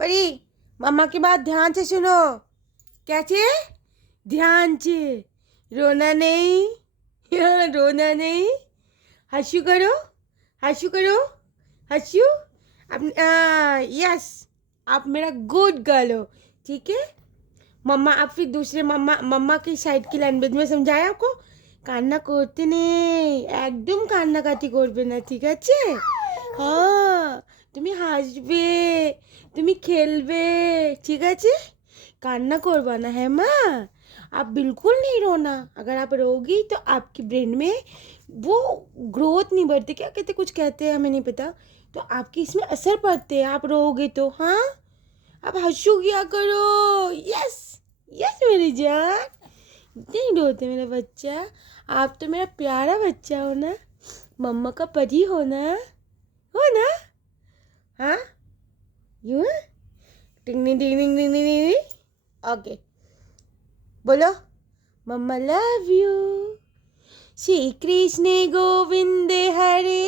परी मम्मा की बात ध्यान से सुनो। क्या छे? ध्यान से। रोना नहीं। रोना नहीं। हंसू करो, हंसू करो, हंसू। यस, आप मेरा गुड गर्ल हो। ठीक है। मम्मा आप फिर दूसरे मम्मा मम्मा की साइड की लैंग्वेज में समझाया आपको। কান্না করতে নেই, একদম কান্নাকাটি করবে না, ঠিক আছে? হ্যাঁ, তুমি হাসবে, তুমি খেলবে, ঠিক আছে? কান্না করবা ना है माँ। आप बिल्कुल नहीं रोना। अगर आप रोगी तो आपकी ब्रेन में वो ग्रोथ नहीं बढ़ती, क्या कहते, कुछ कहते हैं, हमें नहीं पता। तो आपकी इसमें असर पड़ते हैं आप रोगे तो। हाँ, आप हंसू किया करो। यस, यस मेरी जान। नहीं रोते मेरा बच्चा। आप तो मेरा प्यारा बच्चा हो ना, मम्मा का परी हो ना, हो ना? हाँ, यूँ टिंग टिंग टिंग टिंग टिंग। ओके, बोलो मम्मा love you. Shri Krishna Govind Hare